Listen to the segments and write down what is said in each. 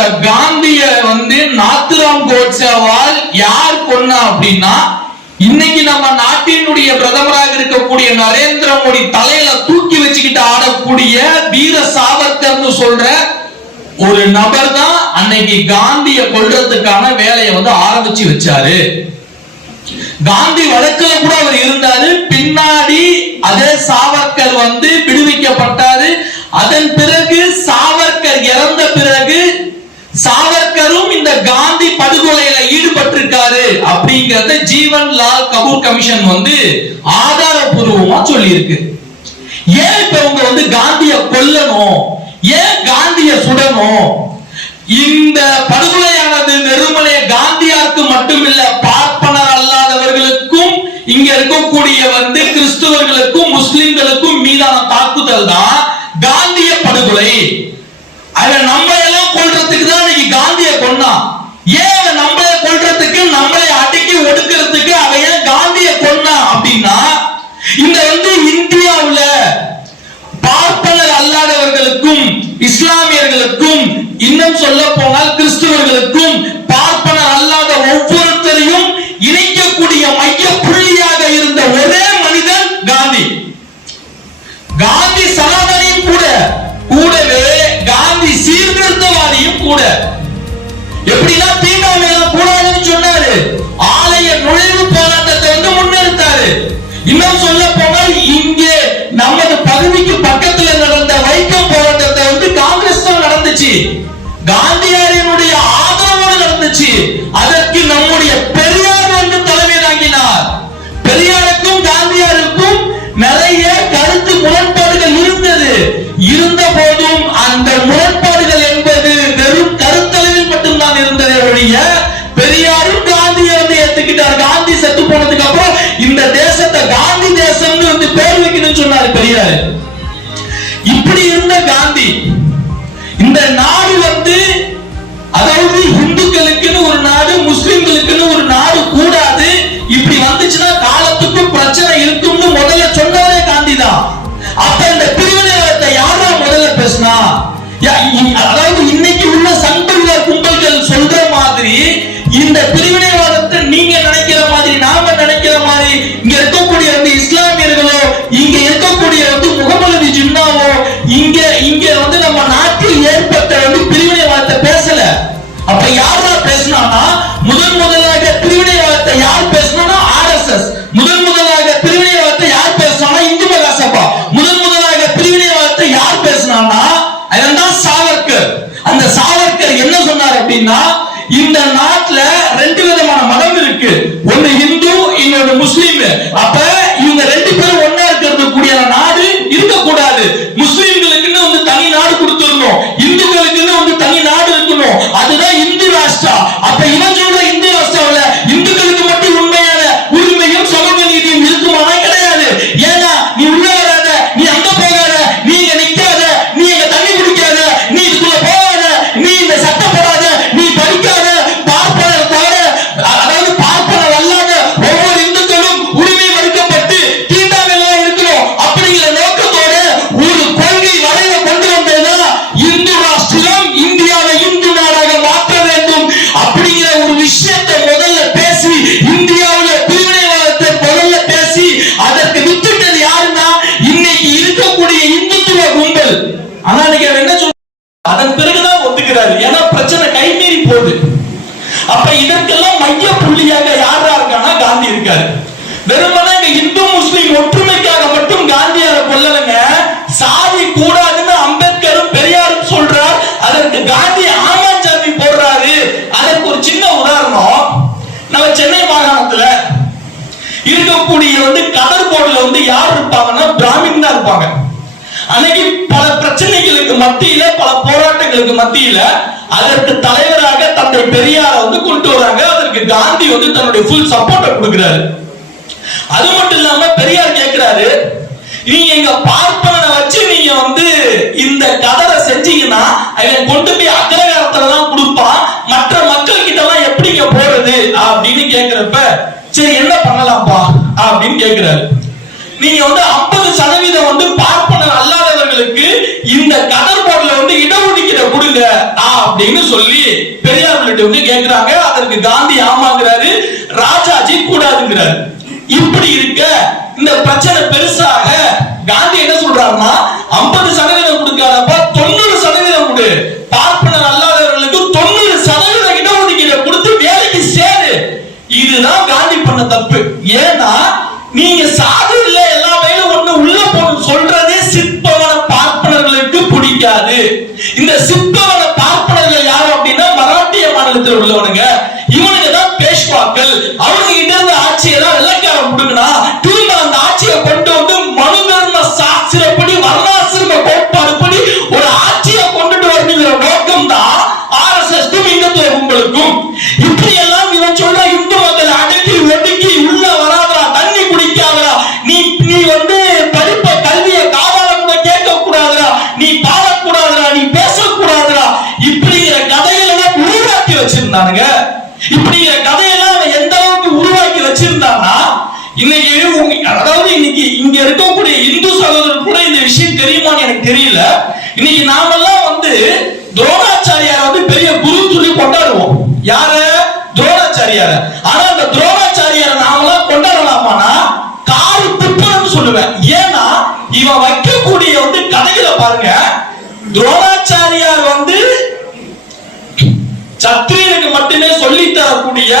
அந்த காந்திய வந்து நாத்துராம் கோட்சேவால் யார் கொன்னா அப்படின்னா இன்னைக்கு நம்ம நாட்டினுடைய பிரதமராக இருக்கக்கூடிய நரேந்திர மோடி தலையில தூக்கி வச்சுக்கிட்டு ஆடக்கூடிய வீர சாவர்கர்னு சொல்ற ஒரு நபர் தான் அன்னைக்கு காந்திய கொள்றதுக்கான வேலையை வந்து ஆரம்பிச்சு வச்சாரு. காந்தி வழக்குல கூட அவர் இருந்தாரு. பின்னாடி அதே சாவர்கர் வந்து விடுவிக்கப்பட்டாரு. அதன் பிறகு சாவர்கர் இறந்த பிறகு சாவர்கரும் இந்த காந்தி படுகொலையில ஈடுபட்டிருக்காரு அப்படிங்கறத ஜீவன் லால் கபூர் கமிஷன் வந்து ஆதாரபூர்வமா சொல்லி இருக்கு ஏன் இப்ப இவங்க வந்து காந்திய கொல்லணும்? ஏன் காந்திய சுடணும்? இந்த படுகொலை வெறுமனே காந்தியாருக்கு மட்டுமில்ல பார்ப்பனர் அல்லாதவர்களுக்கும் இங்க இருக்கக்கூடிய வந்து கிறிஸ்துவர்களுக்கும் முஸ்லிம்களுக்கும் மீதான தாக்குதல் தான் காந்திய படுகொலை அவன் நம்மளை எல்லாம் கொல்றதுக்கு தான் இன்னைக்கு காந்திய கொன்னான் ஏன் அவன் நம்மளை கொல்றதுக்கு நம்மளை அடக்கி ஒடுக்கிறதுக்கு அவன் ஏன் காந்திய கொன்னான் அப்படின்னா இந்த வந்து இந்தியாவுல பார்ப்பனர் அல்லாதவர்களுக்கும் இஸ்லாமியர்களுக்கும் இன்னும் சொல்ல போனால் கிறிஸ்துவர்களுக்கும் பார்ப்பனர் அல்லாத ஒவ்வொருத்தரையும் இணைக்கக்கூடிய மைய புள்ளியாக இருந்த ஒரே மனிதன் காந்தி. காந்தி சனாதனியும் கூட கூடவே காந்தி சீர்திருத்தவாதியும் கூட. எப்படின்னா மேல கூடாதுன்னு சொன்னாரு. ஆலய நுழைவு போராட்டத்தை வந்து முன்னெடுத்தாரு. இன்னும் சொல்ல போனால் போனதுக்கு அப்புறம் இந்த தேசத்தை காந்தி தேசம்னு வந்து பேர் வைக்கணும்னு சொன்னாரு பெரியார். இப்படி இருந்த காந்தி இந்த நாடு வந்து அதாவது அப்ப யாரா வெறுமனே இந்து முஸ்லிம் ஒற்றுமைக்காக மட்டும் காந்தியார கொல்லலைங்க. சாதி கூடாதுன்னு அம்பேத்கரும் பெரியாரும் சொல்றார். அதற்கு காந்தி ஆமாச்சாமி போடுறாரு. அதற்கு ஒரு சின்ன உதாரணம். நம்ம சென்னை மாகாணத்துல இருக்கக்கூடிய வந்து கதர் போர்டுல வந்து யார் இருப்பாங்கன்னா பிராமின் தான் இருப்பாங்க. அன்னைக்கு பல பிரச்சனைகளுக்கு மத்தியில பல போராட்டங்களுக்கு மத்தியில அதற்கு தலைவராக தந்தை பெரியார வந்து கொண்டு வராங்க. அதற்கு காந்தி வந்து தன்னுடைய ஃபுல் சப்போர்ட்டை கொடுக்கிறாரு. அது மட்டும் இல்லாம பெரியார் கேட்கிறாரு நீங்க எங்க பார்ப்பன வச்சு நீங்க வந்து இந்த கதரை செஞ்சீங்கன்னா அவன் கொண்டு போய் அக்ரகாரத்துல தான் கொடுப்பான் மற்ற மக்கள் கிட்ட எல்லாம் எப்படிங்க போறது அப்படின்னு கேக்குறப்ப சரி என்ன பண்ணலாம்ப்பா அப்படின்னு கேக்குறாரு நீங்க வந்து 50% சதவீதம் வந்து பார்ப்பனர் அல்லாதவர்களுக்கு இந்த கதர் போர்டுல வந்து இடஒதுக்கீடு கொடுங்க அப்படின்னு அப்படின்னு சொல்லி பெரியார் வந்து கேக்குறாங்க அதற்கு காந்தி ஆமாங்கிறாரு ராஜாஜி கூடாதுங்கிறாரு. இப்படி இருக்க இந்த பிரச்சனை பெருசாக காந்தி என்ன சொல்றாருன்னா ஐம்பது சதவீதம் கொடுக்காதப்ப தொண்ணூறு சதவீதம் கொடு. பார்ப்பனர் அல்லாதவர்களுக்கு தொண்ணூறு சதவீதம் கிட்ட இடஒதுக்கீடு கொடுத்து வேலைக்கு சேரு. இதுதான் காந்தி பண்ண தப்பு. ஏன்னா நீங்க சாது வெள்ளக்காரன் திரும்ப அந்த ஆட்சியை கொண்டு வந்து மனு தர்ம சாஸ்திரப்படி வர்ணாசிரம கோட்பாடுபடி ஒரு ஆட்சியை கொண்டுட்டு வரணுங்கிற நோக்கம் தான் ஆர்எஸ்எஸ்க்கும் இந்துத்துவ கும்பலுக்கும் இப்படி எல்லாம் இவன் சொல்ற இந்து மக்களை அடக்கி ஒடுக்கி உள்ள வராதா தண்ணி குடிக்காதா நீ நீ வந்து படிப்ப கல்வியை காதால கூட கேட்க கூடாதுடா நீ பாடக்கூடாதுடா நீ பேசக்கூடாதுடா. இப்படிங்கிற கதையெல்லாம் உருவாக்கி வச்சிருந்தானுங்க. இப்படிங்கிற கதையெல்லாம் அவன் எந்த அளவுக்கு உருவாக்கி வச்சிருந்தானா இன்னைக்கு உங்க- அதாவது இன்னைக்கு இங்க இருக்கக்கூடிய இந்து சகோதரர் கூட இந்த விஷயம் தெரியுமான்னு எனக்கு தெரியல. இன்னைக்கு நாமெல்லாம் வந்து துரோணாச்சாரியார் வந்து பெரிய குரு சொல்லி கொண்டாடுவோம். யாரு? துரோணாச்சாரியார. ஆனா அந்த துரோணாச்சாரியார நாமெல்லாம் கொண்டாடலாமானா? காரு துப்புன்னு சொல்லுவேன். ஏன்னா இவன் வைக்கக்கூடிய வந்து கதைகளை பாருங்க. துரோணாச்சாரியார் வந்து சத்திரியனுக்கு மட்டுமே சொல்லி தரக்கூடிய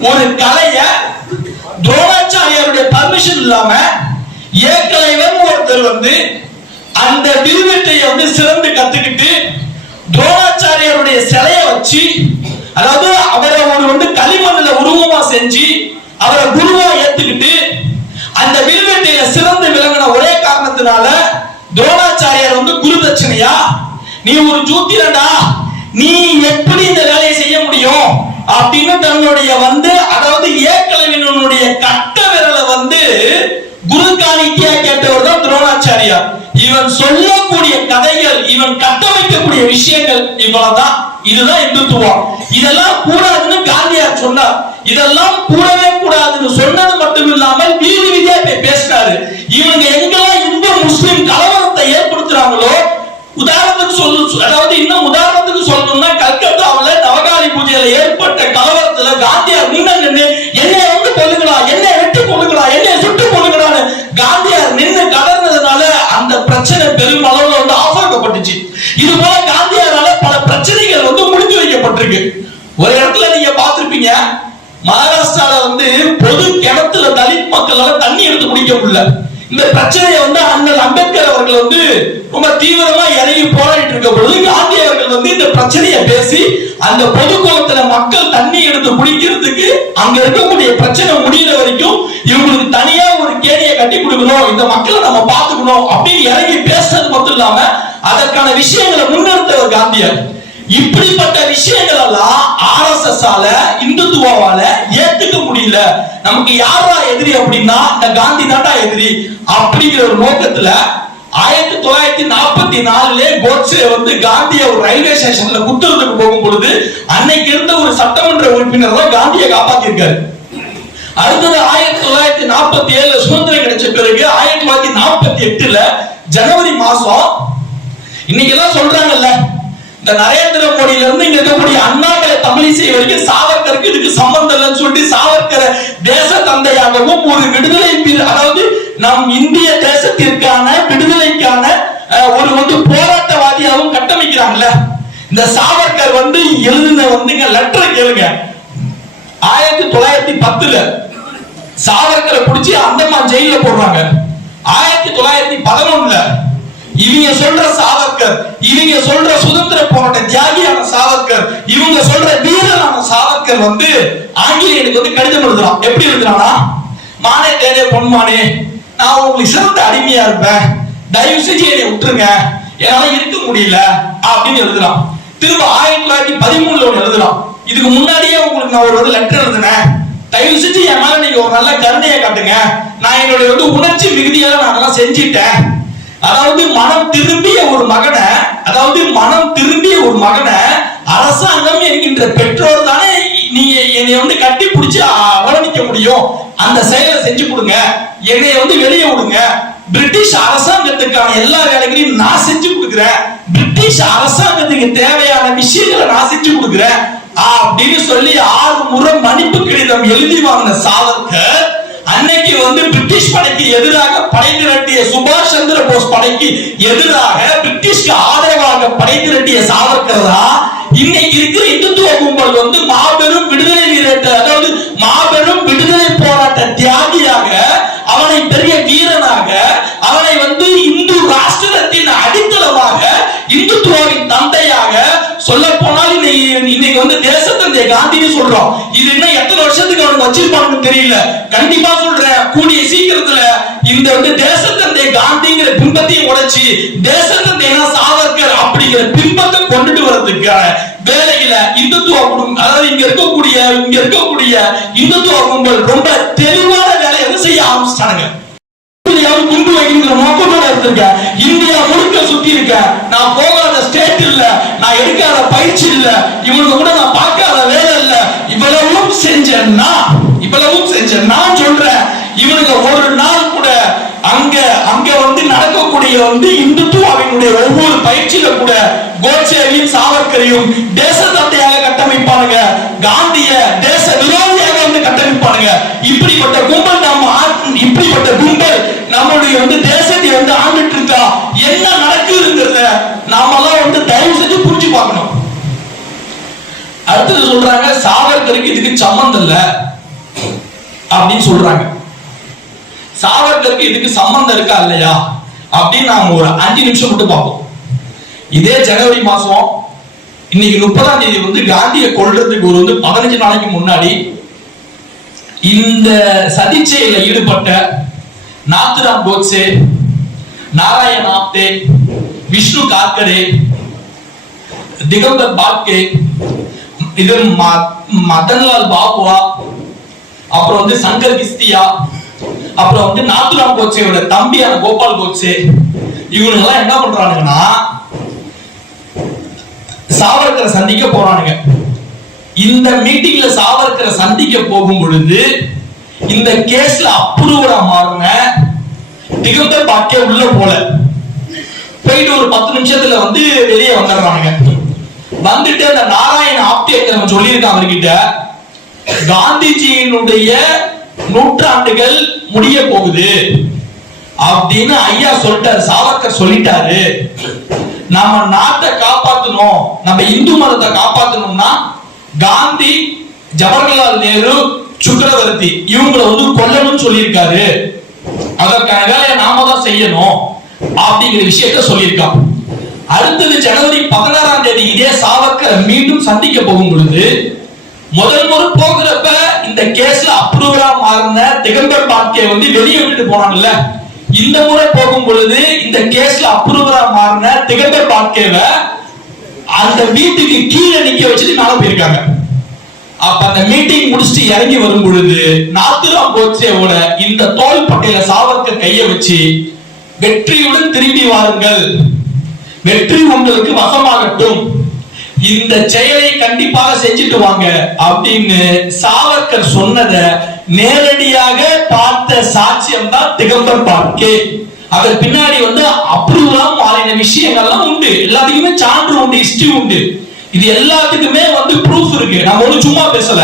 ஒரு கலைய துரோணாச்சாரியருடைய பர்மிஷன் இல்லாம ஏக்கலைவன் ஒருத்தர் வந்து அந்த வில்வெட்டை வந்து சிறந்து கத்துக்கிட்டு துரோணாச்சாரியாருடைய சிலைய வச்சு அதாவது அவரை ஒரு வந்து களிமண்ணில் உருவமா செஞ்சு அவரை குருவா ஏத்துக்கிட்டு அந்த வில்வெட்டையில சிறந்து விளங்கின ஒரே காரணத்தினால துரோணாச்சாரியார் வந்து குரு தட்சணையா நீ ஒரு ஜூத்திரடா நீ எப்படி இந்த வேலையை செய்ய முடியும்? அப்படின்னு தன்னுடைய வந்து அதாவது ஏக்கலவினுடைய கட்ட விரலை வந்து குரு காணிக்கையா கேட்டவர் தான் துரோணாச்சாரியார். இவன் சொல்லக்கூடிய கதைகள் இவன் கட்டமைக்கக்கூடிய விஷயங்கள் இவ்வளவுதான். இதுதான் இந்துத்துவம். இதெல்லாம் கூடாதுன்னு காந்தியார் சொன்னார். இதெல்லாம் கூட அதுல ஏற்பட்ட கலவரத்துல காந்தியார் நின்று நின்று என்னை வந்து கொள்ளுங்களா என்னை வெட்டி கொள்ளுங்களா என்னை சுட்டு கொள்ளுங்களான்னு காந்தியார் நின்று கடந்ததுனால அந்த பிரச்சனை பெரும் அளவுல வந்து ஆஃபாக்கப்பட்டுச்சு இது போல காந்தியாரால பல பிரச்சனைகள் வந்து முடித்து வைக்கப்பட்டிருக்கு. ஒரு இடத்துல நீங்க பார்த்திருப்பீங்க மகாராஷ்டிரால வந்து பொது கிணத்துல தலித் மக்களால தண்ணி எடுத்து குடிக்க முடியல. இந்த பிரச்சனையை வந்து அண்ணல் அம்பேத்கர் அவர்கள் வந்து ரொம்ப தீவிரமா இறங்கி போராடிட்டு இருக்க பொழுது காந்தி அவர்கள் வந்து இந்த பிரச்சனையை பேசி அந்த பொது மக்கள் தண்ணி எடுத்து குடிக்கிறதுக்கு அங்க இருக்கக்கூடிய பிரச்சனை முடியிற வரைக்கும் இவங்களுக்கு தனியா ஒரு கேணியை கட்டி கொடுக்கணும் இந்த மக்களை நம்ம பார்த்துக்கணும் அப்படின்னு இறங்கி பேசுறது மட்டும் இல்லாம அதற்கான விஷயங்களை முன்னெடுத்தவர் காந்தியார் இப்படிப்பட்ட விஷயங்கள் எல்லாம் ஆர்எஸ்எஸ் ஆல இந்துத்துவால ஏத்துக்க முடியல. நமக்கு யாரா எதிரி அப்படின்னா இந்த காந்தி தாண்டா எதிரி அப்படிங்கிற ஒரு நோக்கத்துல ஆயிரத்தி தொள்ளாயிரத்தி நாற்பத்தி நாலுல கோட்ஸே வந்து காந்திய ஒரு ரயில்வே ஸ்டேஷன்ல குத்துறதுக்கு போகும் பொழுது அன்னைக்கு இருந்த ஒரு சட்டமன்ற உறுப்பினர் தான் காந்தியை காப்பாத்திருக்காரு. அடுத்தது ஆயிரத்தி தொள்ளாயிரத்தி நாற்பத்தி ஏழுல சுதந்திரம் கிடைச்ச பிறகு ஆயிரத்தி தொள்ளாயிரத்தி நாற்பத்தி எட்டுல ஜனவரி மாசம் இன்னைக்கு எல்லாம் சொல்றாங்கல்ல இந்த நரேந்திர மோடியில இருந்து இங்க இருக்கக்கூடிய அண்ணாமலை தமிழிசை வரைக்கும் சாவர்கருக்கு இதுக்கு சம்பந்தம் இல்லைன்னு சொல்லிட்டு சாவர்கரை தேச தந்தையாகவும் ஒரு விடுதலை அதாவது நம் இந்திய தேசத்திற்கான விடுதலைக்கான ஒரு வந்து போராட்டவாதியாகவும் கட்டமைக்கிறாங்கல்ல. இந்த சாவர்கர் வந்து எழுதின வந்துங்க லெட்டர் கேளுங்க. ஆயிரத்தி தொள்ளாயிரத்தி பத்துல சாவர்கரை பிடிச்சி அந்தமான் ஜெயில போடுறாங்க. ஆயிரத்தி தொள்ளாயிரத்தி பதினொன்னுல இவங்க சொல்ற சாவர்கர் இவங்க சொல்ற சுதந்திர போராட்ட தியாகியான சாவர்கர் இவங்க சொல்ற வீரரான சாவர்கர் வந்து ஆங்கிலேயனுக்கு வந்து கடிதம் எழுதுறான். எப்படி எழுதுறானா? மானே தேனே பொன்மானே நான் உங்களுக்கு சிறந்த அடிமையா இருப்பேன். தயவு செஞ்சு என்னை விட்டுருங்க. என்னால இருக்க முடியல அப்படின்னு எழுதுறான். திரும்ப ஆயிரத்தி தொள்ளாயிரத்தி பதிமூணுல ஒன்று எழுதுறான். இதுக்கு முன்னாடியே உங்களுக்கு நான் ஒரு வந்து லெட்டர் எழுதினேன். தயவு செஞ்சு என் மேல நீங்க ஒரு நல்ல கருணையை காட்டுங்க. நான் என்னுடைய வந்து உணர்ச்சி மிகுதியால நான் அதெல்லாம் செஞ்சிட்டேன். அதாவது மனம் திரும்பிய ஒரு மகனை அதாவது மனம் திரும்பிய ஒரு மகனை அரசாங்கம் என்கின்ற பெற்றோர் தானே நீங்க என்னை வந்து கட்டி பிடிச்சு அவலமிக்க முடியும். அந்த செயலை செஞ்சு கொடுங்க. என்னை வந்து வெளியே விடுங்க. பிரிட்டிஷ் அரசாங்கத்துக்கான எல்லா வேலைகளையும் நான் செஞ்சு கொடுக்குறேன். பிரிட்டிஷ் அரசாங்கத்துக்கு தேவையான விஷயங்களை நான் செஞ்சு கொடுக்குறேன். அப்படின்னு சொல்லி ஆறு முறை மன்னிப்பு கடிதம் எழுதி வாங்கின சாவர்கர் அன்னைக்கு வந்து பிரிட்டிஷ் படைக்கு எதிராக படை திரட்டிய சுபாஷ் சந்திர போஸ் படைக்கு எதிராக பிரிட்டிஷ்க்கு ஆதரவாக படை திரட்டிய சாவர்கர் தான் இன்னைக்கு இருக்கிற இந்துத்துவ கும்பல் வந்து மாபெரும் விடுதலை சொல்றோம். இது என்ன எத்தனை வருஷத்துக்கு அவனுக்கு வச்சிருப்பாங்கன்னு தெரியல. கண்டிப்பா சொல்றேன். கூடிய சீக்கிரத்துல இந்த வந்து தேசத்தந்தை காந்திங்கிற பிம்பத்தையும் உடைச்சு தேசத்தந்தைனா சாவர்கர் அப்படிங்கிற பிம்பத்தை கொண்டுட்டு வர்றதுக்கான வேலையில இந்துத்துவ குடும்பம் அதாவது இங்க இருக்கக்கூடிய இங்க இருக்கக்கூடிய இந்துத்துவ கும்பல் ரொம்ப தெளிவான வேலையை வந்து செய்ய ஆரம்பிச்சிட்டாங்க இந்தியாவை குண்டு வைக்கிற நோக்கத்தோட இந்தியா முழுக்க சுத்தி இருக்க நான் போகாத ஸ்டேட் இல்ல. நான் எடுக்காத பயிற்சி இல்ல. இவனுக்கு கூட நான் பார்க்காத செஞ்சேன்னா இவ்வளவும் செஞ்சேன் நான் சொல்றேன். இவனுக்கு ஒரு நாள் கூட அங்க அங்க வந்து நடக்கக்கூடிய வந்து இந்துத்துவாவினுடைய ஒவ்வொரு பயிற்சியில கூட கோட்சேவையும் சாவர்கரையும் தேச தந்தையாக கட்டமைப்பானுங்க. காந்திய தேச விரோதியாக வந்து கட்டமைப்பானுங்க. இப்படிப்பட்ட கும்பல் நம்ம ஆ- இப்படிப்பட்ட கும்பல் நம்மளுடைய வந்து தேசத்தை வந்து ஆண்டுட்டு இருக்கா? என்ன நடக்குதுங்கிறத நாமெல்லாம் வந்து தயவு செஞ்சு புரிஞ்சு பார்க்கணும். அடுத்தது சொல்றாங்க சாவர்கருக்கு இதுக்கு சம்மந்தம் இல்ல. அப்படின்னு சொல்றாங்க. சாவர்கருக்கு இதுக்கு சம்பந்தம் இருக்கா இல்லையா? அப்படின்னு நாம ஒரு அஞ்சு நிமிஷம் மட்டும் பார்ப்போம். இதே ஜனவரி மாசம் இன்னைக்கு முப்பதாம் தேதி வந்து காந்தியை கொள்றதுக்கு ஒரு வந்து பதினஞ்சு நாளைக்கு முன்னாடி இந்த சதிச்செயல ஈடுபட்ட நாத்துராம் கோட்சே நாராயண் ஆப்தே விஷ்ணு கார்கரே திகம்பர் பாட்கே இது மதன்லால் பாபுவா அப்புறம் வந்து சங்கர் கிஸ்தியா அப்புறம் வந்து நாத்துராம் கோட்சேயோட தம்பியான கோபால் கோச்சே இவங்க எல்லாம் என்ன பண்றானுங்கன்னா சாவர்கரை சந்திக்க போறானுங்க. இந்த மீட்டிங்ல சாவர்கரை சந்திக்க போகும் பொழுது இந்த கேஸ்ல அப்ரூவரா மாறுங்க திகம்பர் பாக்கே உள்ள போல. போயிட்டு ஒரு பத்து நிமிஷத்துல வந்து வெளியே வந்துடுறானுங்க. வந்துட்டு அந்த நாராயண ஆப்தேக்கரன் சொல்லியிருக்கான் அவர்கிட்ட. காந்திஜியினுடைய நூற்றாண்டுகள் முடிய போகுது அப்படின்னு ஐயா சொல்லிட்டாரு சாவர்கர் சொல்லிட்டாரு. நம்ம நாட்டை காப்பாத்தணும் நம்ம இந்து மதத்தை காப்பாத்தணும்னா காந்தி ஜவஹர்லால் நேரு சுக்கரவர்த்தி இவங்களை வந்து கொல்லணும்னு சொல்லியிருக்காரு. அதற்கான வேலையை நாம தான் செய்யணும் அப்படிங்கிற விஷயத்த சொல்லியிருக்கான் அடுத்தது ஜனவரி பதினாறாம் தேதி இதே சாவர்கர் மீண்டும் சந்திக்க போகும் பொழுது முதல் முறை போகிறப்ப இந்த கேஸ்ல அப்ரூவலா மாறின திகம்பர் பாட்கே வந்து வெளியே விட்டுட்டு போனாங்கல்ல இந்த முறை போகும் பொழுது இந்த கேஸ்ல அப்ரூவலா மாறின திகம்பர் பாட்கேவை அந்த வீட்டுக்கு கீழே நிக்க வச்சுட்டு மேல போயிருக்காங்க. அப்ப அந்த மீட்டிங் முடிச்சுட்டு இறங்கி வரும் பொழுது நாத்துராம் கோட்சேவோட இந்த தோல் பட்டையில சாவர்கர் கைய வச்சு வெற்றியுடன் திரும்பி வாருங்கள். வெற்றி உங்களுக்கு வசமாகட்டும். இந்த செயலை கண்டிப்பாக செஞ்சுட்டு வாங்க அப்படின்னு சாவர்கர் சொன்னதை நேரடியாக பார்த்த சாட்சியம் தான் திகம்பர் பார்க்கே. அதற்கு பின்னாடி வந்து அப்ரூவலா மாறின விஷயங்கள்லாம் உண்டு. எல்லாத்துக்குமே சான்று உண்டு ஹிஸ்டரி உண்டு. இது எல்லாத்துக்குமே வந்து ப்ரூஃப் இருக்கு. நம்ம ஒண்ணு சும்மா பேசல.